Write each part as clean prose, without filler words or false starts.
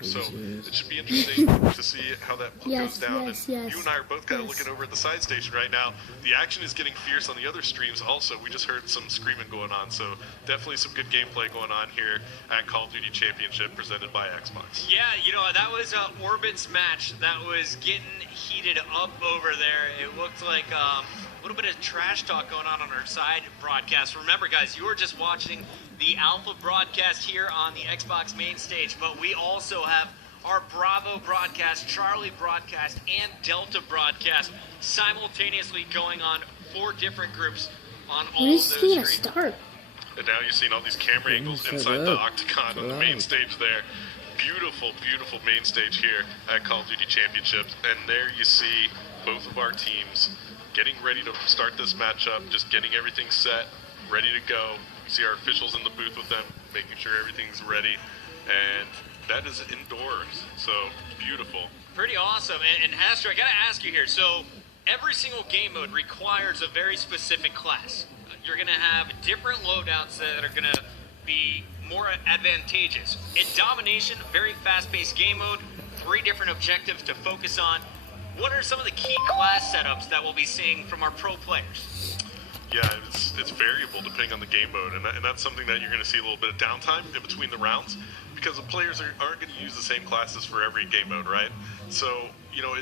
So it should be interesting to see how that goes down. Yes. You and I are both kind of looking over at the side station right now. The action is getting fierce on the other streams also. We just heard some screaming going on, so definitely some good gameplay going on here at Call of Duty Championship presented by Xbox. Yeah, you know, that was Orbit's match that was getting heated up over there. It looked like a little bit of trash talk going on our side broadcast. Remember, guys, you were just watching the Alpha broadcast here on the Xbox main stage, but we also have our Bravo broadcast, Charlie broadcast, and Delta broadcast simultaneously going on 4 different groups on all of those screens. Start? And now you're seeing all these camera angles inside the octagon on the main stage there. Beautiful, beautiful main stage here at Call of Duty Championships. And there you see both of our teams getting ready to start this matchup, just getting everything set, ready to go. See our officials in the booth with them, making sure everything's ready. And that is indoors, so beautiful. Pretty awesome. And Astro, I gotta ask you here. So every single game mode requires a very specific class. You're gonna have different loadouts that are gonna be more advantageous. In Domination, very fast-paced game mode, 3 different objectives to focus on. What are some of the key class setups that we'll be seeing from our pro players? Yeah, it's variable depending on the game mode, and that's something that you're going to see a little bit of downtime in between the rounds, because the players aren't going to use the same classes for every game mode, right? So, you know,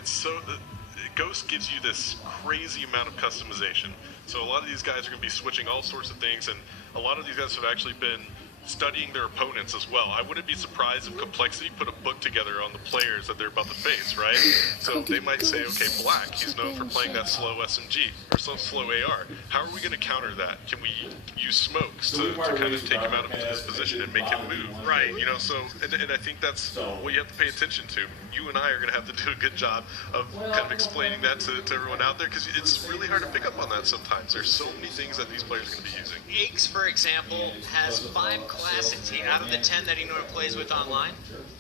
Ghost gives you this crazy amount of customization. So a lot of these guys are going to be switching all sorts of things, and a lot of these guys have actually been studying their opponents as well. I wouldn't be surprised if Complexity put a book together on the players that they're about to face, right? So they might say, okay, Black, he's known for playing that slow SMG or slow AR. How are we going to counter that? Can we use smokes to kind of take him out of his position and make him move? Right, you know, so, and I think that's what you have to pay attention to. You and I are going to have to do a good job of kind of explaining that to everyone out there, because it's really hard to pick up on that sometimes. There's so many things that these players are going to be using. Iggs, for example, has 5 classes out of the 10 that he normally plays with online.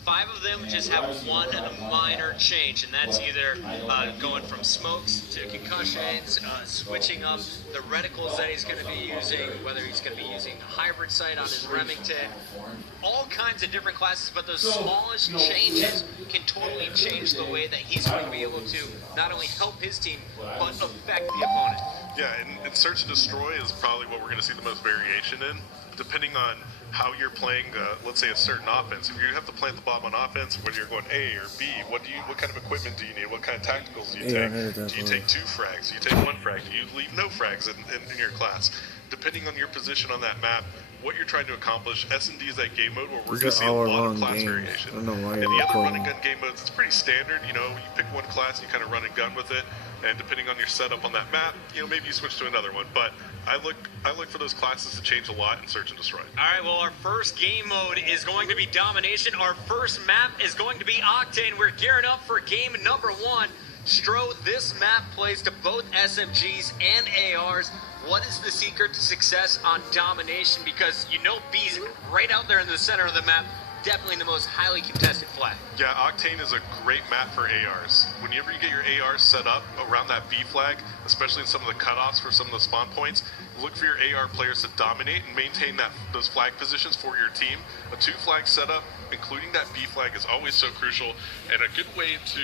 5 of them just have one minor change, and that's either going from smokes to concussions, switching up the reticles that he's going to be using, whether he's going to be using a hybrid sight on his Remington, all kinds of different classes, but those smallest changes can totally change the way that he's going to be able to not only help his team, but affect the opponent. Yeah, and Search and Destroy is probably what we're going to see the most variation in, depending on how you're playing, let's say, a certain offense. If you have to plant the bomb on offense, whether you're going A or B, what kind of equipment do you need? What kind of tacticals do you take? Do you take 2 frags? Do you take 1 frag? Do you leave no frags in your class? Depending on your position on that map, what you're trying to accomplish, S&D is that game mode where we're going to see a lot of class variation. In the other run and gun game modes, it's pretty standard. You know, you pick one class, you kind of run and gun with it, and depending on your setup on that map, you know, maybe you switch to another one. But I look for those classes to change a lot in Search and Destroy. All right, well, our first game mode is going to be Domination. Our first map is going to be Octane. We're gearing up for game number 1. Stro, this map plays to both SMGs and ARs. What is the secret to success on Domination? Because you know B's right out there in the center of the map, definitely the most highly contested flag. Yeah, Octane is a great map for ARs. Whenever you get your ARs set up around that B flag, especially in some of the cutoffs for some of the spawn points, look for your AR players to dominate and maintain those flag positions for your team. A 2 flag setup, including that B flag, is always so crucial, and a good way to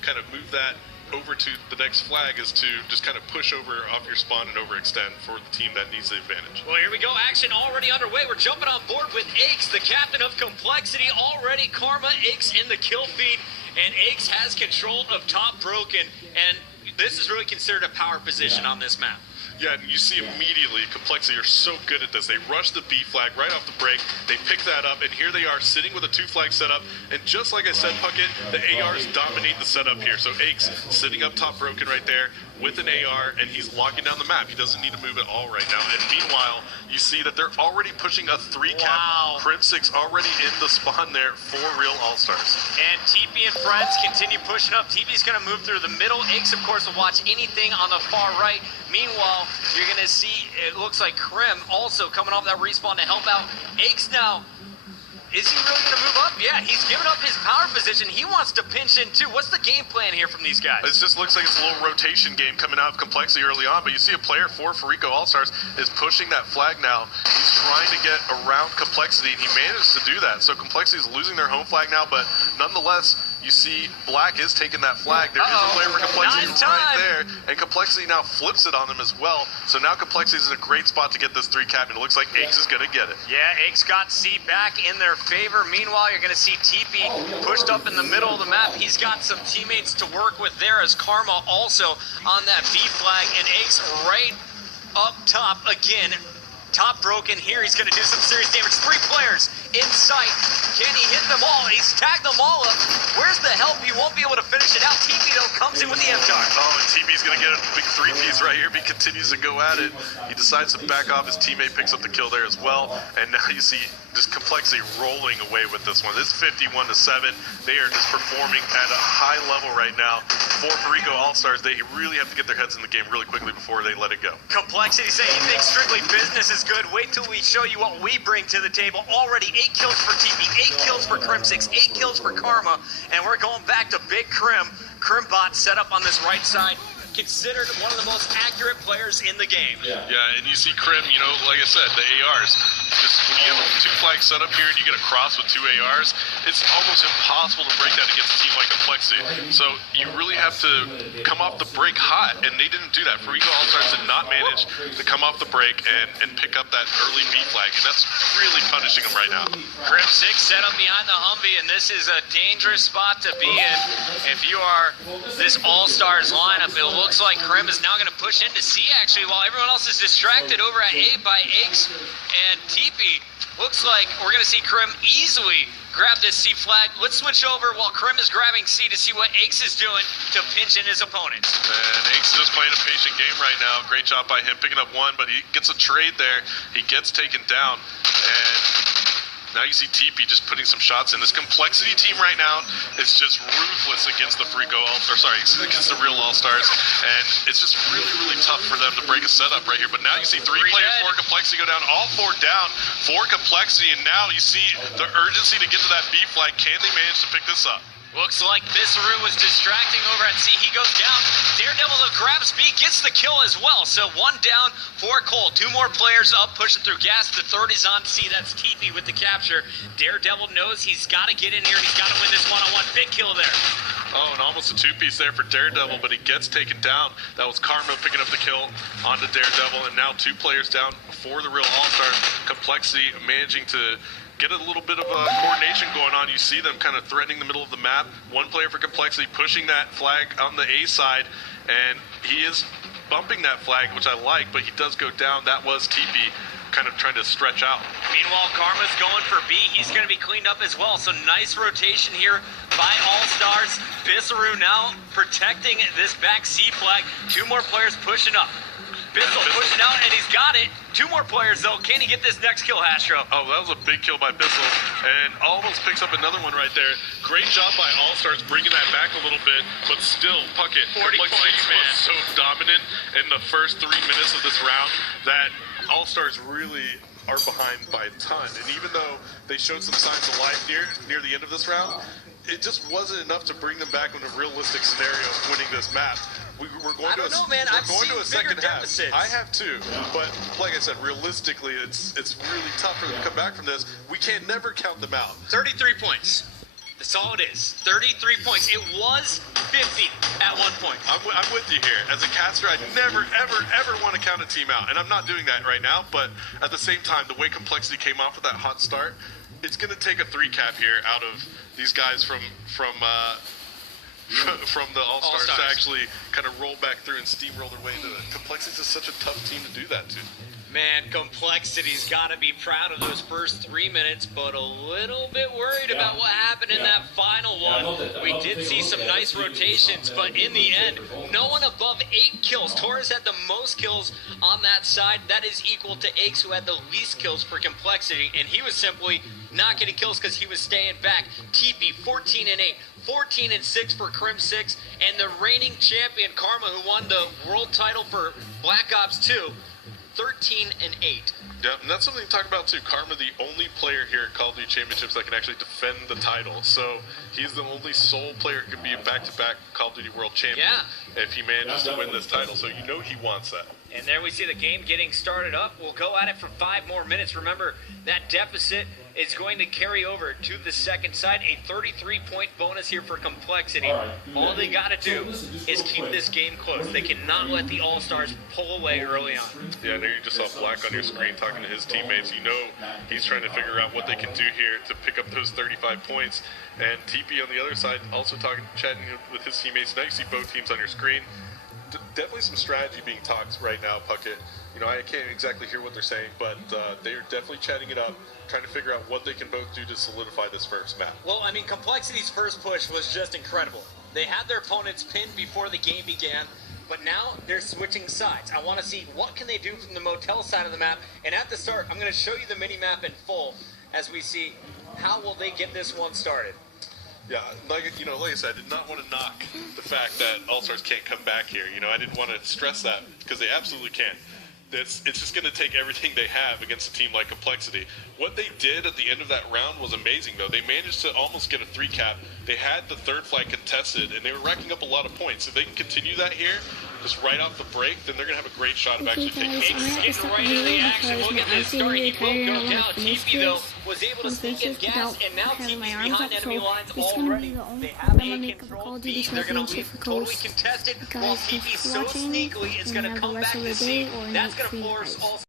kind of move that over to the next flag is to just kind of push over off your spawn and overextend for the team that needs the advantage. Well, here we go. Action already underway. We're jumping on board with Iggs, the captain of Complexity. Already Karma, Iggs in the kill feed, and Iggs has control of Top Broken, and this is really considered a power position on this map. Yeah, and you see immediately, Complexity are so good at this. They rush the B flag right off the break. They pick that up, and here they are sitting with a 2 flag setup. And just like I said, Puckett, the ARs dominate the setup here. So Iggs sitting up top Broken right there with an AR, and he's locking down the map. He doesn't need to move at all right now. And meanwhile, you see that they're already pushing a 3 cap. Wow. Cryptic already in the spawn there for real All-Stars. And TP and friends continue pushing up. TP's going to move through the middle. Iggs, of course, will watch anything on the far right. Meanwhile, you're going to see, it looks like Krim also coming off that respawn to help out. Iggs now Is he really going to move up? Yeah, he's given up his power position. He wants to pinch in too. What's the game plan here from these guys? It just looks like it's a little rotation game coming out of Complexity early on, but you see a player for Rico All-Stars is pushing that flag now. He's trying to get around Complexity, and he managed to do that. So Complexity is losing their home flag now, but nonetheless, you see Black is taking that flag. There is a player for Complexity right there, and Complexity now flips it on him as well. So now Complexity is in a great spot to get this 3-cap, and it looks like Aches is going to get it. Yeah, Aches got C back in their favor. Meanwhile, you're going to see TP pushed up in the middle of the map. He's got some teammates to work with there as Karma also on that B flag, and Aches right up top again. Top broken here. He's going to do some serious damage. 3 players in sight. Can he hit them all? He's tagged them all up. Where's the help? He won't be able to finish it out. TP, though, comes in with the M-Dart. Oh, and TP's going to get a big 3-piece right here. He continues to go at it. He decides to back off. His teammate picks up the kill there as well. And now you see just Complexity rolling away with this one. This is 51-7. They are just performing at a high level right now. For Rico All-Stars, they really have to get their heads in the game really quickly before they let it go. Complexity say he thinks strictly business is good. Wait till we show you what we bring to the table. Already 8 kills for TP, 8 kills for Crim6, 8 kills for Karma, and we're going back to Big Crim. Crimbot set up on this right side, considered one of the most accurate players in the game. Yeah, and you see Crim, you know, like I said, the ARs. Just when you have 2 flags set up here and you get a cross with 2 ARs, it's almost impossible to break that against a team like Complexity. So you really have to come off the break hot, and they didn't do that. Rico All-Stars did not manage to come off the break and pick up that early B flag, and that's really punishing them right now. Crim6 set up behind the Humvee, and this is a dangerous spot to be in. If you are this All-Stars lineup, it looks like Crim is now going to push into C, actually, while everyone else is distracted over at A by Aches and TP. Looks like we're going to see Crim easily grab this C flag. Let's switch over while Crim is grabbing C to see what Aches is doing to pinch in his opponents. And Aches is just playing a patient game right now. Great job by him picking up 1, but he gets a trade there. He gets taken down, and now you see TP just putting some shots in. This Complexity team right now is just ruthless against the Rico All-Stars, against the real All-Stars, and it's just really, really tough for them to break a setup right here. But now you see 3 players for Complexity go down, all 4 down for Complexity, and now you see the urgency to get to that B flag. Can they manage to pick this up? Looks like Bissaru was distracting over at C. He goes down. Daredevil grabs B, gets the kill as well. So 1 down for Cole. 2 more players up, pushing through gas. The 3rd is on C. That's TP with the capture. Daredevil knows he's got to get in here. He's got to win this one-on-one. Big kill there. Oh, and almost a 2-piece there for Daredevil, but he gets taken down. That was Karma picking up the kill onto Daredevil, and now 2 players down for the real All-Stars. Complexity managing to get a little bit of coordination going on. You see them kind of threatening the middle of the map. 1 player for Complexity pushing that flag on the A side, and he is bumping that flag, which I like, but he does go down. That was TP kind of trying to stretch out. Meanwhile, Karma's going for B. He's going to be cleaned up as well. So nice rotation here by All-Stars. Bissaru now protecting this back C flag. 2 more players pushing up. Bissell pushing out, and he's got it. 2 more players, though. Can he get this next kill, Astro? Oh, that was a big kill by Bissell, and almost picks up another one right there. Great job by All-Stars bringing that back a little bit, but still, Puckett. 40 points, man. Was so dominant in the first 3 minutes of this round that All-Stars really are behind by a ton. And even though they showed some signs of life near the end of this round, it just wasn't enough to bring them back in a realistic scenario of winning this map. We're going to a second half. I have too, but like I said, realistically, it's really tough for them to come back from this. We can never count them out. 33 points. That's all it is. 33 points. It was 50 at one point. I'm with you here. As a caster, I never, ever, ever want to count a team out, and I'm not doing that right now. But at the same time, the way Complexity came off with that hot start, it's going to take a 3-cap here out of these guys from the All-Stars to actually kind of roll back through and steamroll their way into it. Complexity is just such a tough team to do that to. Man, Complexity's got to be proud of those first 3 minutes, but a little bit worried about what happened in that final one. We did see some nice rotations, but in the end, no one above 8 kills. Torres had the most kills on that side. That is equal to Aches, who had the least kills for Complexity, and he was simply not getting kills because he was staying back. TP 14-8, 14-6 for Crim6, and the reigning champion Karma, who won the world title for Black Ops 2. 13-8. Yeah, and that's something to talk about too. Karma, the only player here at Call of Duty Championships that can actually defend the title. So he's the only sole player who can be a back-to-back Call of Duty World Champion if he manages to win this title. So you know he wants that. And there we see the game getting started up. We'll go at it for 5 more minutes. Remember, that deficit is going to carry over to the second side. A 33-point bonus here for Complexity. All they got to do is keep this game close. They cannot let the All-Stars pull away early on. Yeah, there you just saw Black on your screen talking to his teammates. You know he's trying to figure out what they can do here to pick up those 35 points. And TP on the other side also chatting with his teammates. Now you see both teams on your screen. Definitely some strategy being talked right now, Puckett. You know, I can't exactly hear what they're saying, but they are definitely chatting it up, trying to figure out what they can both do to solidify this first map. Well, I mean, Complexity's first push was just incredible. They had their opponents pinned before the game began, but now they're switching sides. I want to see what can they do from the motel side of the map, and at the start, I'm going to show you the mini-map in full as we see how will they get this one started. Yeah, like I said, I did not want to knock the fact that All-Stars can't come back here. You know, I didn't want to stress that because they absolutely can. It's just going to take everything they have against a team like Complexity. What they did at the end of that round was amazing, though. They managed to almost get a 3-cap. They had the third flag contested, and they were racking up a lot of points. If they can continue that here, just right off the break, then they're going to have a great shot of actually taking it. Getting right into the action. Look at this start. He will go down. TP, though, was able to sneak in gas, and now TP's behind enemy lines already. They have a controlled B. They're going to leave totally contested, while TP so sneakily is going to come back to see. That's going to force all